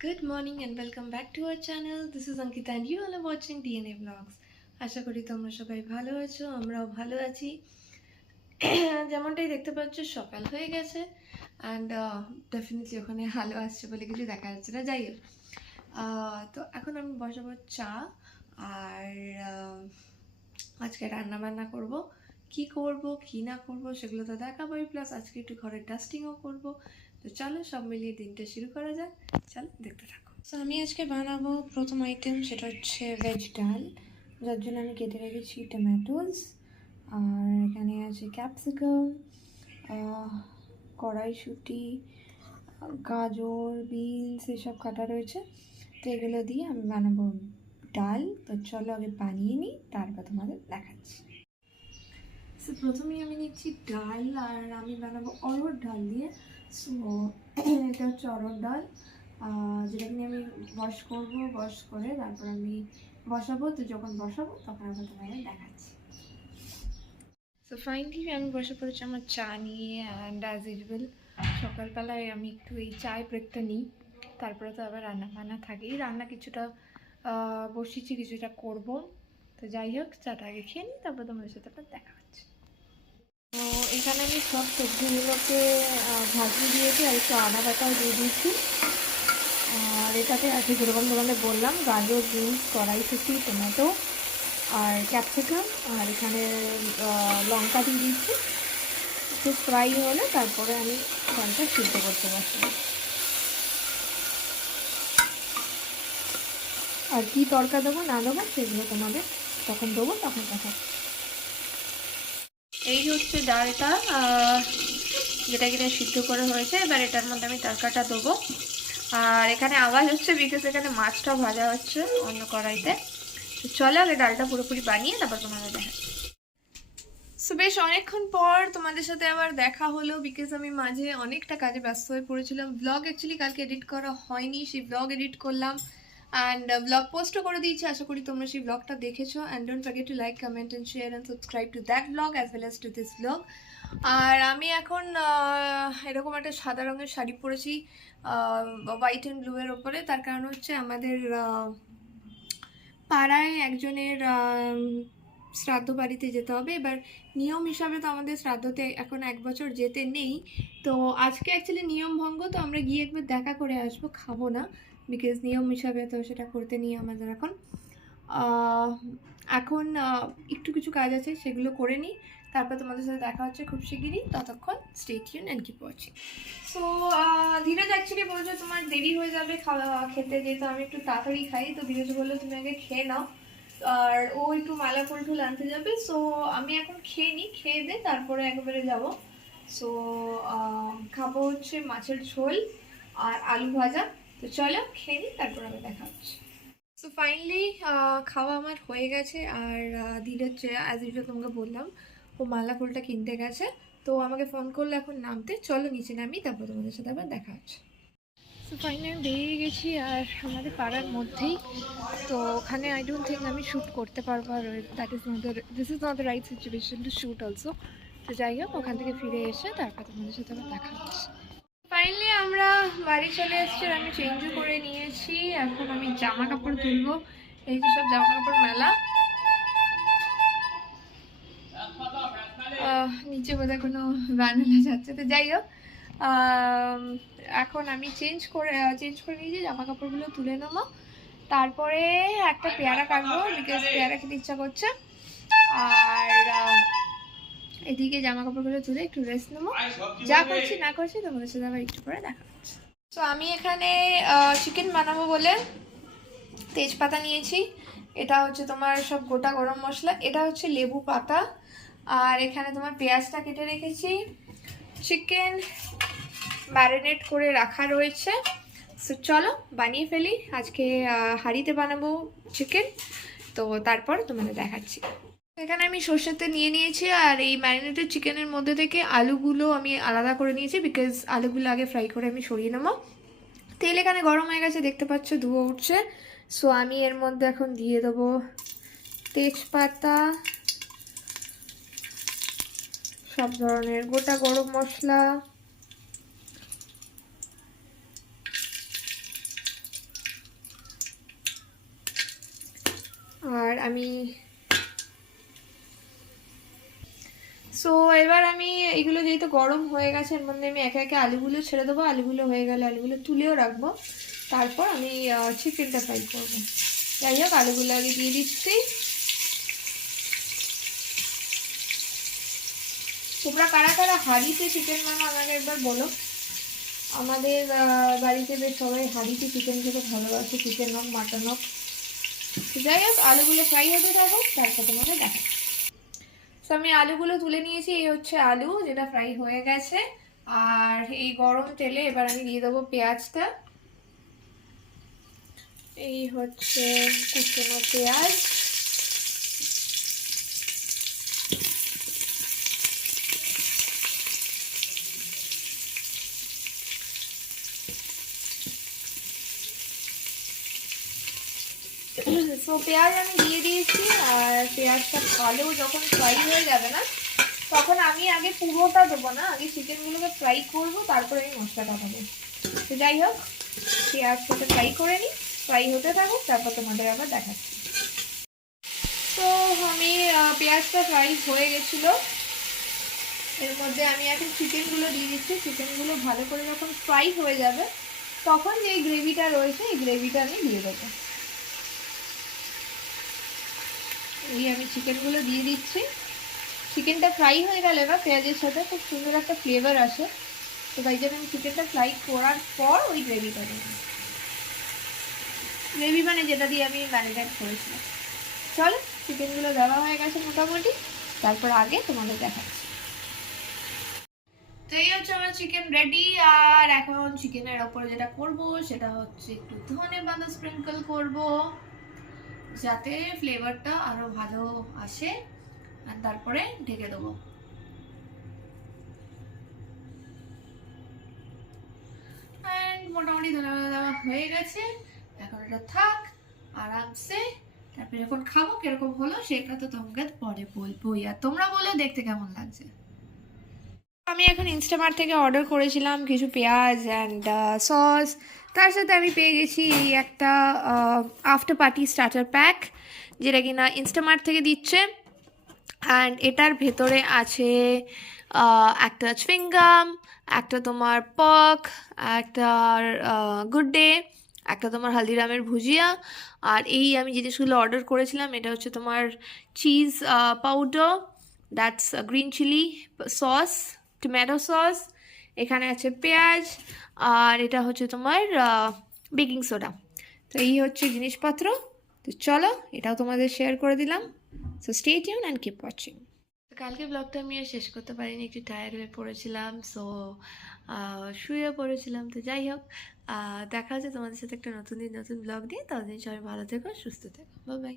Good morning and welcome back to our channel. This is Ankita and you all are watching DNA Vlogs. আশা করি তোমরা সবাই ভালো আছো, আমরাও ভালো আছি। যেমনটাই দেখতে পাচ্ছ সকাল হয়ে গেছে অ্যান্ড ডেফিনেটলি ওখানে আলো আসছে বলে কিছু দেখা যাচ্ছে না, যাই হোক। তো এখন আমি বসাবো চা আর আজকে রান্না বান্না করব। কি করব কি না করব সেগুলো তো দেখাবোই, প্লাস আজকে একটু ঘরের ডাস্টিংও করব। তো চলো সব মিলিয়ে দিনটা শুরু করা যাক, চলো দেখতে থাকো। তো আমি আজকে বানাবো প্রথম আইটেম, সেটা হচ্ছে ভেজ ডাল, যার জন্য আমি কেটে রেখেছি টমেটোস, আর এখানে আছে ক্যাপসিকাম, কড়াইশুঁটি, গাজর, বিনস এসব কাটা রয়েছে। তো এগুলো দিয়ে আমি বানাবো ডাল। তো চলো আগে বানিয়ে নিই, তারপর তোমাদের দেখাচ্ছি। সো প্রথমেই আমি নিচ্ছি ডাল, আর আমি বানাবো অরহর ডাল দিয়ে। সো এটা হচ্ছে অরহর ডাল, যেটাকে নিয়ে আমি ওয়াশ করবো, ওয়াশ করে তারপর আমি বসাবো। তো যখন বসাবো তখন আমি তোমাদের দেখাচ্ছি। সো ফাইনালি আমি বসে পড়েছি আমার চা নিয়ে, অ্যান্ড অ্যাজ ইউজুয়াল সকালবেলায় আমি একটু এই চায় ব্রেকটা নিই, তারপরে তো আবার রান্না বান্না থাকেই। রান্না কিছুটা বসিয়েছি, কিছুটা করব। তো যাই হোক, চাটা আগে খেয়ে নিই, তারপর তোমাদের সাথে আবার দেখা হচ্ছে। তো এখানে আমি সব সবজিগুলোকে ভাজিয়ে দিয়েছি, আর একটু আদা বাটাও দিয়ে দিয়েছি। আর এটাতে আছে যেরকম তোমাদের বললাম, গাজর, বিনস, কড়াইশুঁটি, টমেটো আর ক্যাপসিকাম, আর এখানে লঙ্কা দিয়ে দিচ্ছি। একটু ফ্রাই হলে তারপরে আমি ডালটা সিদ্ধ করতে বসবো। আর কি তরকা দেবো না দেবো সেগুলো তোমাদের তখন দেবো, তখন দেখা। এই হচ্ছে ডালটা, যেটা কিনা সিদ্ধ করে হয়েছে। এবার এটার মধ্যে আমি তরকাটা দেবো। আর এখানে আওয়াজ হচ্ছে বিকজ এখানে মাছটাও ভাজা হচ্ছে অন্য কড়াইতে। তো চলো আগে ডালটা পুরোপুরি বানিয়ে তারপর তোমাদের দেখা। সো বেশ অনেকক্ষণ পর তোমাদের সাথে আবার দেখা হলো, বিকজ আমি মাঝে অনেকটা কাজে ব্যস্ত হয়ে পড়েছিলাম। ব্লগ অ্যাকচুয়ালি কালকে এডিট করা হয়নি, সেই ব্লগ এডিট করলাম অ্যান্ড ব্লগ পোস্টও করে দিয়েছি। আশা করি তোমরা সেই ব্লগটা দেখেছো, and don't forget to like, comment and share and subscribe to that blog as well as to this blog. আর আমি এখন এরকম একটা সাদা রঙের শাড়ি পরেছি হোয়াইট অ্যান্ড ব্লু এর ওপরে। তার কারণ হচ্ছে আমাদের পাড়ায় একজনের শ্রাদ্ধ বাড়িতে যেতে হবে। এবার নিয়ম হিসাবে তো আমাদের শ্রাদ্ধতে এখন 1 বছর যেতে নেই। তো আজকে অ্যাকচুয়ালি নিয়ম ভঙ্গ, তো আমরা গিয়ে একবার দেখা করে আসবো, খাবো না, বিকজ নিয়ম হিসাবে তো সেটা করতে নিয়ে আমাদের এখন এখন একটু কিছু কাজ আছে, সেগুলো করে নিই, তারপর তোমাদের সাথে দেখা হচ্ছে খুব শিগগিরই। ততক্ষণ stay tune and keep watching. So Dheeraj actually বলছো তোমার দেরি হয়ে যাবে খাওয়া খেতে, যেহেতু আমি একটু তাড়াতাড়ি খাই। তো ধীরজ বললো তুমি আগে খেয়ে নাও, আর ও একটু মালা ফুল টুল আনতে যাবে। সো আমি এখন খেয়ে নিই, খেয়ে দে তারপরে একেবারে যাব। সো খাবো হচ্ছে মাছের ঝোল আর আলু ভাজা। তো চলো খেয়ে নিই, তারপর আমি দেখা হচ্ছে। সো ফাইনালি খাওয়া আমার হয়ে গেছে, আর ধীরজ অ্যাজ ইউজুয়াল তোমাকে বললাম ও মালা ফুলটা কিনতে গেছে। তো আমাকে ফোন করলো এখন নামতে, চলো নিচে নামি, তারপর তোমাদের সাথে আবার দেখা হচ্ছে। সো ফাইনালি আমি বেরিয়ে গেছি, আর আমাদের পাড়ার মধ্যেই। তো ওখানে আই ডোন্ট থিঙ্ক আমি শ্যুট করতে পারবো, আর this is not the right situation to shoot also. তো যাই হোক, ওখান থেকে ফিরে এসে তারপর তোমাদের সাথে আবার দেখা হচ্ছে। ফাইনালি আমরা বাড়ি চলে এসেছি, আমি চেঞ্জও করে নিয়েছি। এখন আমি জামা কাপড় তুলবো। এই যে সব জামা কাপড় মেলা, নিচে বোধহয় কোনো বানানো যাচ্ছে। তো যাই হোক, এখন আমি চেঞ্জ করে নিয়েছি, জামা কাপড়গুলো তুলে নেবো, তারপরে একটা পেয়ারা কাটবো বিকজ পেয়ারা খেতে ইচ্ছা করছে। আর এদিকে জামা কাপড়গুলো তুলে একটু রেস্ট নেবো। যা করছি না করছি তোমাদের সাথে আবার একটু পরে দেখা হচ্ছে। তো আমি এখানে চিকেন বানাবো বলে তেজপাতা নিয়েছি। এটা হচ্ছে তোমার সব গোটা গরম মশলা, এটা হচ্ছে লেবু পাতা, আর এখানে তোমার পেঁয়াজটা কেটে রেখেছি। চিকেন ম্যারিনেট করে রাখা রয়েছে। সো চলো বানিয়ে ফেলি। আজকে হাঁড়িতে বানাবো চিকেন, তো তারপর তোমাদের দেখাচ্ছি। এখানে আমি সর্ষের তেল নিয়ে নিয়েছি, আর এই ম্যারিনেটেড চিকেনের মধ্যে থেকে আলুগুলো আমি আলাদা করে নিয়েছি, বিকজ আলুগুলো আগে ফ্রাই করে আমি সরিয়ে নেবো। তেল এখানে গরম হয়ে গেছে, দেখতে পাচ্ছ ধুয়ো উঠছে। সো আমি এর মধ্যে এখন দিয়ে দেবো তেজপাতা, সব ধরনের গোটা গরম মশলা, আর আমি এবার আমি এগুলো যেহেতু গরম হয়ে গেছে, এর মধ্যে আমি একে একে আলুগুলো ছেড়ে দেবো। আলুগুলো হয়ে গেলে আলুগুলো তুলেও রাখবো, তারপর আমি চিকেনটা ফ্রাই করবো। যাই হোক, আলুগুলো আগে দিয়ে দিচ্ছি। তোমরা কারা কারা হাঁড়িতে চিকেন বানাও আমাকে একবার বলো। আমাদের বাড়িতে বেশ সবাই হাঁড়িতে চিকেন খেতে ভালোবাসে, চিকেন হোক মাটন হোক। যাই হোক, আলুগুলো ফ্রাই হতে থাকো, তারপর তোমাকে দেখা। তো আমি আলুগুলো তুলে নিয়েছি। এই হচ্ছে আলু যেটা ফ্রাই হয়ে গেছে। আর এই গরম তেলে এবার আমি দিয়ে দেবো পেঁয়াজটা। এই হচ্ছে কুচনো পেঁয়াজ। তো পেঁয়াজ আমি দিয়ে দিয়েছি। আর পেঁয়াজটা ভালো যখন ফ্রাই হয়ে যাবে না, তখন আমি আগে পুরোটা দেবো না, আগে চিকেনগুলোকে ফ্রাই করবো, তারপরে আমি মশলাটা দেবো। তো যাই হোক, পেঁয়াজটাকে ফ্রাই করে নিই, ফ্রাই হতে থাকুক, তারপর তোমাদের আবার দেখাচ্ছি। তো আমি পেঁয়াজটা ফ্রাই হয়ে গেছিলো। এর মধ্যে আমি এখন চিকেনগুলো দিয়ে দিচ্ছি। চিকেনগুলো ভালো করে যখন ফ্রাই হয়ে যাবে, তখন যে গ্রেভিটা রয়েছে এই গ্রেভিটা আমি দিয়ে দেবো। এই আমি চিকেনগুলো দিয়ে দিচ্ছি। চিকেনটা ফ্রাই হয়ে গেলে না পেঁয়াজের সাথে খুব সুন্দর একটা ফ্লেভার আসে। তো তাই জন্য আমি চিকেনটা ফ্রাই করার পর ওই গ্রেভিটা দেবো। গ্রেভি মানে যেটা দিয়ে আমি ম্যারিনেট করেছিলাম। চলো, চিকেনগুলো দেওয়া হয়ে গেছে মোটামুটি, তারপর আগে তোমাদের দেখাচ্ছি। তো এই হচ্ছে আমার চিকেন রেডি। আর এখন চিকেনের ওপরে যেটা করব সেটা হচ্ছে একটু ধনে পাতা স্প্রিঙ্কল করব, যাতে ফ্লেভারটা আরো ভালো আসে। আর তারপরে ঢেকে দেবো। মোটামুটি ধনে পাতা দেওয়া হয়ে গেছে। এখন এটা থাক আরামসে। তারপরে যখন খাবো কিরকম হলো সেটা তো তোমাকে পরে বলবোই। আর তোমরা বলো দেখতে কেমন লাগছে। আমি এখন ইনস্টামার্ট থেকে অর্ডার করেছিলাম কিছু পেঁয়াজ অ্যান্ড সস। তার সাথে আমি পেয়ে গেছি এই একটা আফটার পার্টি স্টার্টার প্যাক, যেটা কিনা ইনস্টামার্ট থেকে দিচ্ছে। অ্যান্ড এটার ভেতরে আছে একটা চুইংগাম, একটা তোমার পক, একটা গুড ডে, একটা তোমার হালদিরামের ভুজিয়া। আর এই আমি জিনিসগুলো অর্ডার করেছিলাম, এটা হচ্ছে তোমার cheese powder, that's green chilli sauce, tomato sauce, এখানে আছে পেঁয়াজ, আর এটা হচ্ছে তোমার বেকিং সোডা। তো এই হচ্ছে জিনিসপত্র। তো চলো, এটাও তোমাদের শেয়ার করে দিলাম। So stay tune and keep watching. কালকে ব্লগটা আমি আর শেষ করতে পারিনি, একটু টায়ার্ড হয়ে পড়েছিলাম। সো শুয়ে পড়েছিলাম। তো যাই হোক, দেখা হচ্ছে তোমাদের সাথে একটা নতুন দিন নতুন ব্লগ নিয়ে। ততদিন সবাই ভালো থেকো, সুস্থ থেকো। Bye bye.